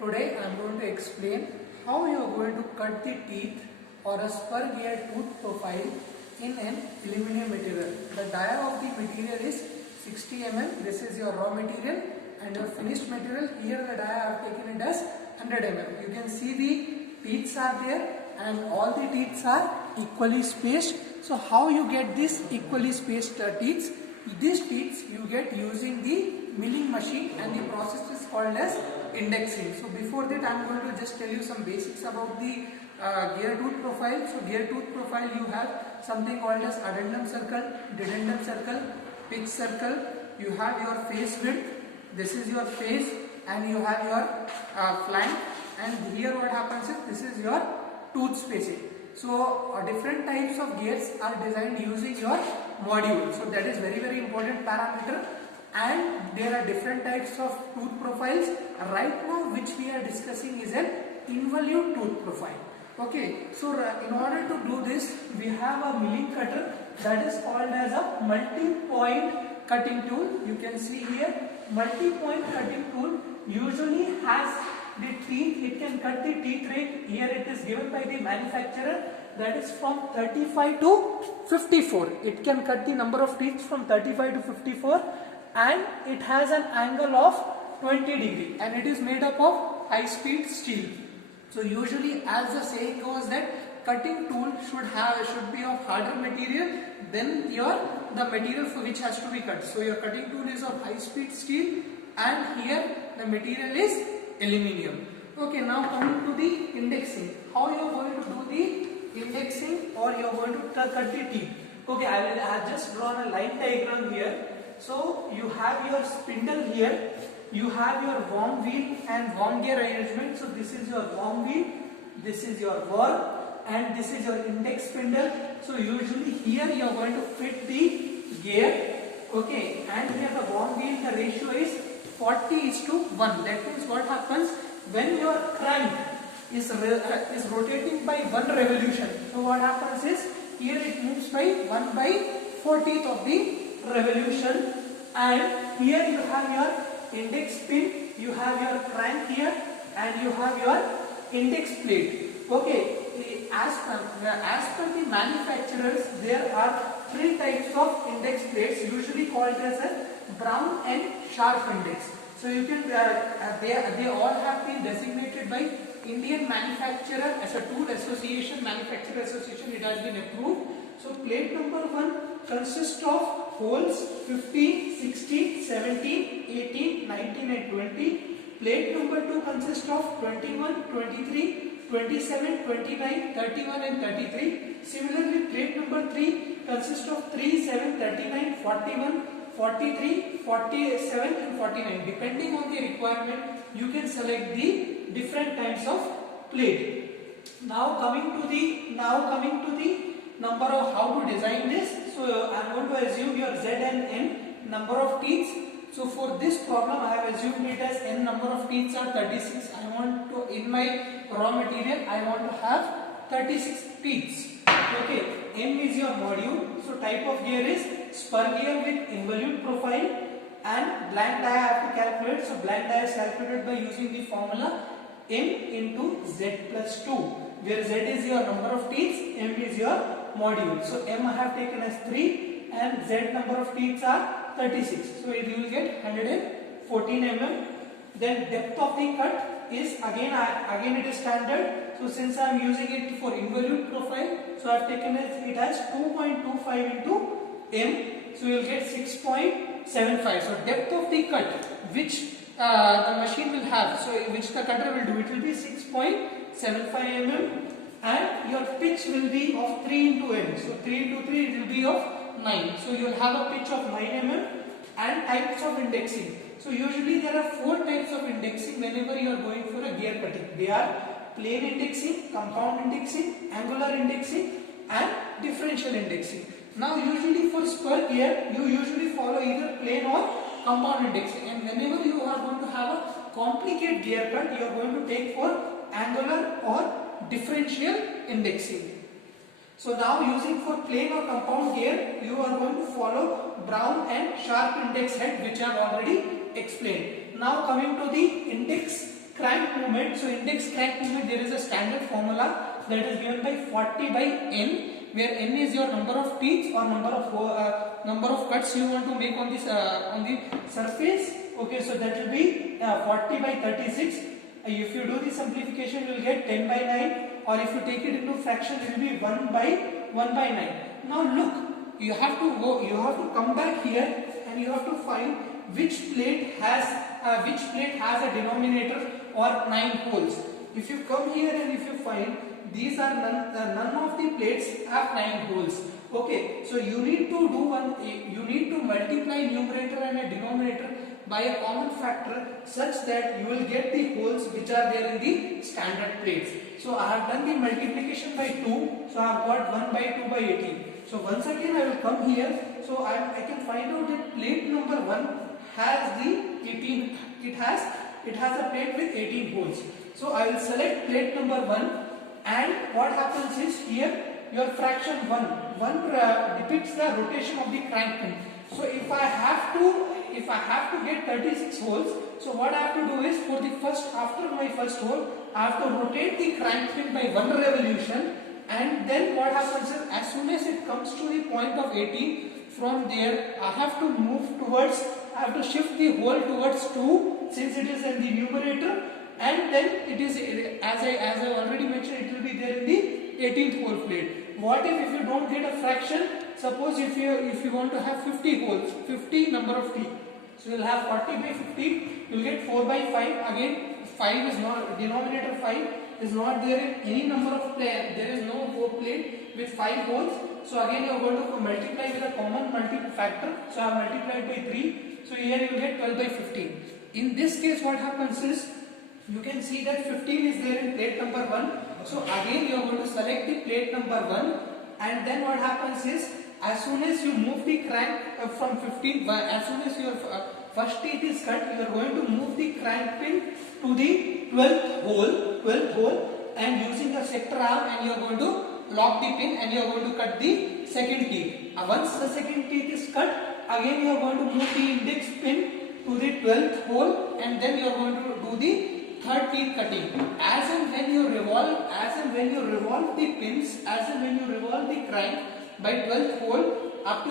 Today I am going to explain how you are going to cut the teeth or a spur gear tooth profile in an aluminum material. The dia of the material is 60 mm. This is your raw material, and your finished material, here the dia I have taken it as 100 mm. You can see the teeth are there and all the teeth are equally spaced. So how you get this equally spaced teeth? These teeth you get using the milling machine, and the process is called as indexing. So before that I am going to just tell you some basics about the gear tooth profile. So gear tooth profile, you have something called as addendum circle, dedendum circle, pitch circle. You have your face width, this is your face, and you have your flank, and here what happens is this is your tooth spacing. So different types of gears are designed using your module. So that is very important parameter, and there are different types of tooth profiles. Right now which we are discussing is an involute tooth profile. Okay, so in order to do this, we have a milling cutter that is called as a multi-point cutting tool. You can see here, multi-point cutting tool usually has the teeth. It can cut the teeth rate. Here it is given by the manufacturer, that is from 35 to 54. It can cut the number of teeth from 35 to 54, and it has an angle of 20 degree, and it is made up of high speed steel. So usually, as the saying goes, that cutting tool should be of harder material than the material for which has to be cut. So your cutting tool is of high speed steel, and here the material is aluminium. Okay, now coming to the indexing. How you are going to do the indexing, or you are going to cut the teeth? Okay, I have just drawn a line diagram here. So you have your spindle here, you have your worm wheel and worm gear arrangement. So this is your worm wheel, this is your worm, and this is your index spindle. So usually here you are going to fit the gear. Okay, and here the worm wheel, the ratio is 40:1. That means what happens when your crank is rotating by 1 revolution. So what happens is here it moves by 1/40th of the revolution, and here you have your index pin, you have your crank here, and you have your index plate. Okay, as per the manufacturers, there are 3 types of index plates, usually called as a brown and sharp index. So you can they all have been designated by Indian manufacturer as a tool association, manufacturer association. It has been approved. So plate number 1 consists of holes 15, 16, 17, 18, 19 and 20. Plate number 2 consists of 21, 23, 27, 29, 31 and 33. Similarly, plate number 3 consists of 3, 7, 39, 41, 43, 47 and 49. Depending on the requirement, you can select the different types of plate. Now coming to the number of how to design this. So I am going to assume your Z and N number of teeth. So for this problem I have assumed it as N number of teeth are 36. I want to, in my raw material, I want to have 36 teeth. Okay, M is your module. So type of gear is spur gear with involute profile, and blank dia I have to calculate. So blank dia is calculated by using the formula M into Z plus 2, where Z is your number of teeth, M is your module. So M I have taken as 3 and Z number of teeth are 36. So you will get 114 mm. Then depth of the cut is again it is standard. So since I am using it for involute profile, so I have taken it as 2.25 into M. So you will get 6.75. So depth of the cut which the machine will have, so which the cutter will do, it will be 6.75 mm, and your pitch will be of 3 into M. So 3 into 3 it will be of 9. So you will have a pitch of 9 mm. And types of indexing. So usually there are 4 types of indexing whenever you are going for a gear cutting. They are plane indexing, compound indexing, angular indexing and differential indexing. Now usually for spur gear, you usually follow either plane or compound indexing, and whenever you are going to have a complicated gear cut, you are going to take for angular or differential indexing. So now using for plane or compound gear, you are going to follow brown and sharp index head, which I have already explained. Now coming to the index crank movement. movement, so index crank movement, there is a standard formula that is given by 40 by n, where n is your number of teeth or number of cuts you want to make on this on the surface. Okay, so that will be 40 by 36. If you do the simplification, you will get 10 by 9, or if you take it into fraction, it will be 1 by 9. Now look, you have to come back here and you have to find which plate has a denominator or 9 holes. If you come here and if you find these are none of the plates have 9 holes. Okay, so you need to multiply numerator and a denominator by a common factor such that you will get the holes which are there in the standard plates. So I have done the multiplication by 2, so I have got 1 by 2 by 18. So once again I will come here, so I can find out that plate number 1 has the 18, it has a plate with 18 holes. So I will select plate number 1, and what happens is here your fraction 1 depicts the rotation of the crank pin. So if I have to get 36 holes, so what I have to do is after my first hole, I have to rotate the crank pin by 1 revolution, and then what happens is as soon as it comes to the point of 18, from there I have to shift the hole towards 2, since it is in the numerator, and then it is, as I already mentioned, it will be there in the 18th hole plate. What if you don't get a fraction? Suppose if you want to have 50 holes, 50 number of teeth, so you will have 40 by 50, you will get 4 by 5. Again 5 is not, denominator 5 is not there in any number of plate, there is no plate with 5 holes. So again you are going to multiply with a common multiple factor, so I have multiplied by 3, so here you will get 12 by 15. In this case what happens is, you can see that 15 is there in plate number 1, so again you are going to select the plate number 1, and then what happens is, as soon as you move the crank from 15, as soon as your first teeth is cut, you are going to move the crank pin to the 12th hole, and using a sector arm, and you are going to lock the pin, and you are going to cut the second teeth. Once the second teeth is cut, again you are going to move the index pin to the 12th hole, and then you are going to do the third teeth cutting. As and when you revolve the pins, as and when you revolve the crank by 12th hole, up to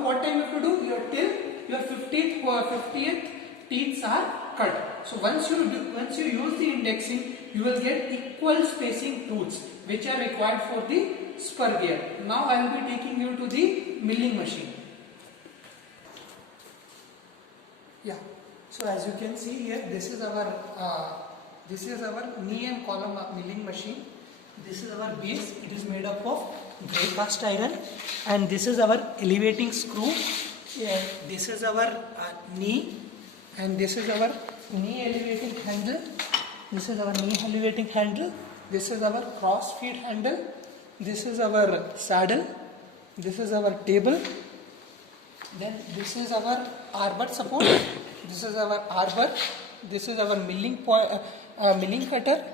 what time you have to do? Till your 50th teeth are cut. So once you use the indexing, you will get equal spacing tooths which are required for the spur gear. Now I will be taking you to the milling machine. Yeah. So as you can see here, this is our knee and column milling machine. This is our base. It is made up of grey cast iron, and this is our elevating screw. Yeah, this is our knee, and this is our knee elevating handle. This is our knee elevating handle. This is our cross feed handle. This is our saddle. This is our table. Then this is our arbor support. This is our arbor. This is our milling cutter.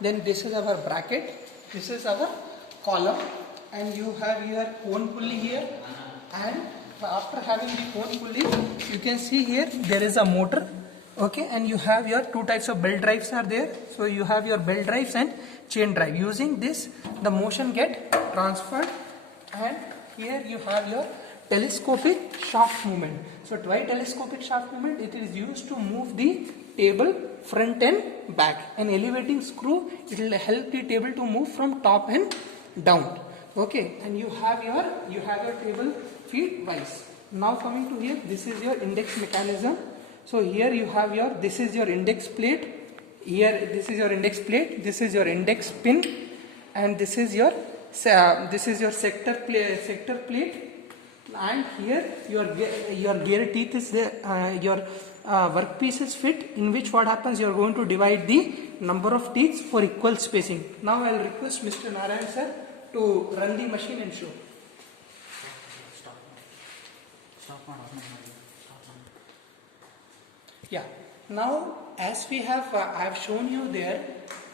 Then this is our bracket. This is our column, and you have your cone pulley here. And after having the cone pulley, you can see here there is a motor. Okay, and you have your two types of belt drives are there. So you have your belt drives and chain drive. Using this, the motion get transferred, and here you have your telescopic shaft movement. So telescopic shaft movement, it is used to move the table front and back. An elevating screw, it will help the table to move from top and down. Okay, and you have your table feet wise. Now coming to here, this is your index mechanism. So here you have this is your index plate. Here this is your index plate. This is your index pin, and this is your sector plate. And here your gear teeth is there. Your workpiece is fit, in which what happens, you are going to divide the number of teeth for equal spacing. Now I will request Mr. Narayan sir to run the machine and show. Yeah. Now as we have I have shown you there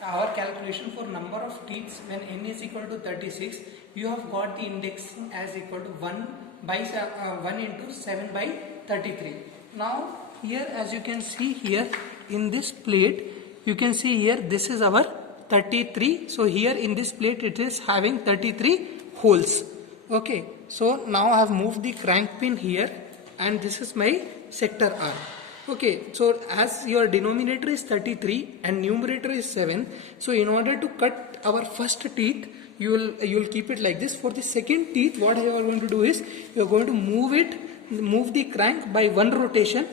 our calculation for number of teeth when n is equal to 36. You have got the indexing as equal to 1 into 7 by 33. Now here, as you can see here in this plate, you can see here this is our 33. So here in this plate it is having 33 holes. Okay, so now I have moved the crank pin here and this is my sector R. Okay, so as your denominator is 33 and numerator is 7, so in order to cut our first teeth, you will keep it like this. For the second teeth, what you are going to do is you are going to move the crank by one rotation,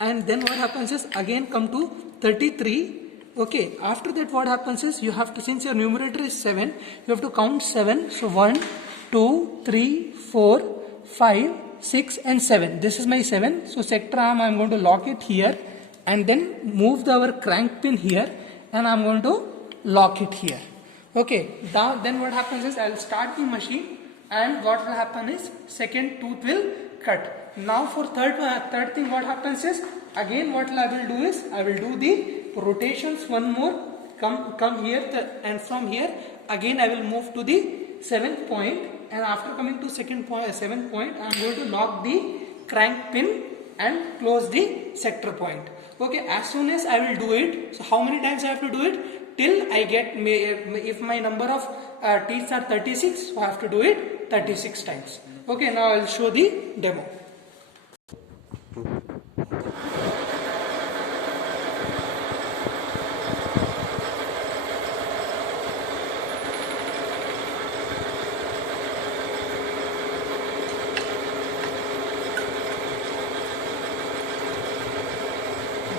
and then what happens is again come to 33. Okay, after that what happens is you have to, since your numerator is 7, you have to count 7. So 1, 2, 3, 4, 5, 6 and 7. This is my 7. So sector arm I am going to lock it here and then move our crank pin here and I am going to lock it here. Okay, now then what happens is I will start the machine and what will happen is second tooth will cut. Now for third thing what happens is again what I will do is I will do the rotations one more, come here and from here again I will move to the 7th point, and after coming to 7th point I am going to lock the crank pin and close the sector point. Okay, as soon as I will do it, so how many times I have to do it? Till I get, if my number of teeth are 36, so I have to do it 36 times. Okay, now I will show the demo.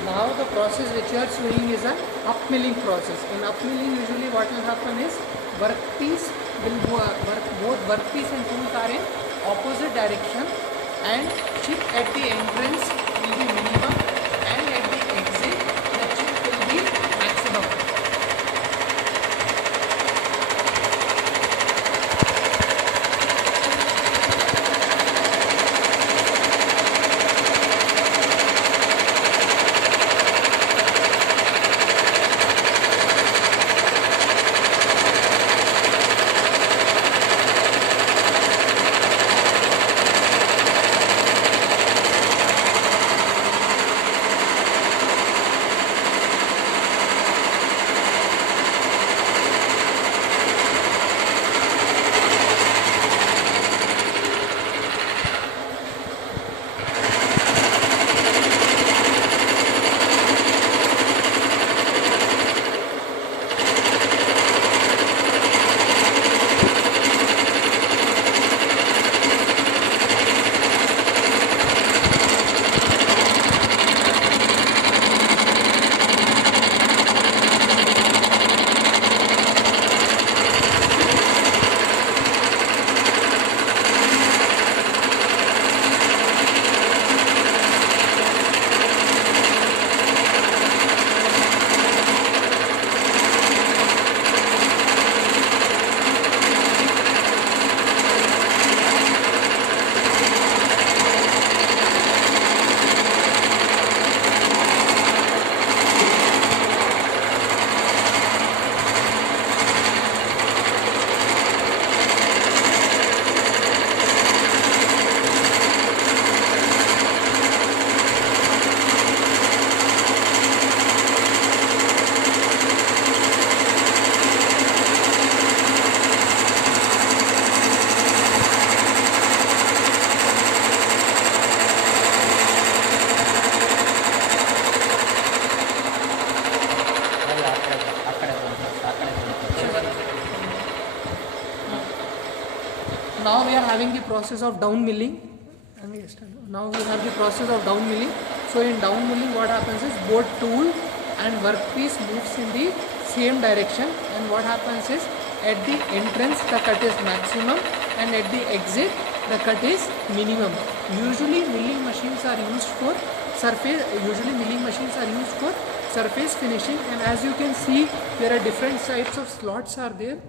Now the process which you are doing is an up milling process. In up milling usually what will happen is workpiece will both workpiece and tools are in opposite direction and chip at the entrance will be minimum and at the exit the chip will be maximum. Now we are having the process of down milling. Now we have the process of down milling. So in down milling what happens is both tool and workpiece moves in the same direction, and what happens is at the entrance the cut is maximum and at the exit the cut is minimum. Usually milling machines are used for surface finishing, and as you can see there are different types of slots are there.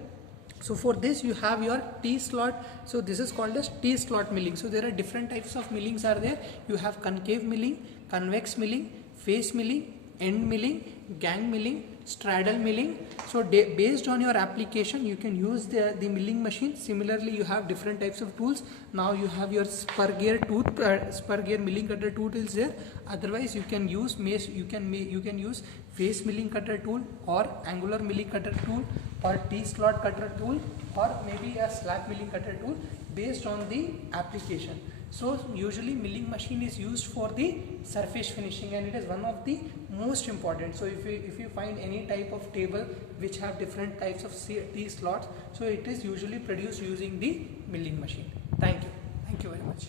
So for this you have your T slot. So this is called as T slot milling. So there are different types of millings are there. You have concave milling, convex milling, face milling, end milling, gang milling, straddle milling. So based on your application, you can use the milling machine. Similarly, you have different types of tools. Now you have your spur gear milling cutter tool is there. Otherwise, you can use you can use face milling cutter tool, or angular milling cutter tool, or T-slot cutter tool, or maybe a slab milling cutter tool based on the application. So usually milling machine is used for the surface finishing, and it is one of the most important. So if you find any type of table which have different types of T slots, so it is usually produced using the milling machine. Thank you very much.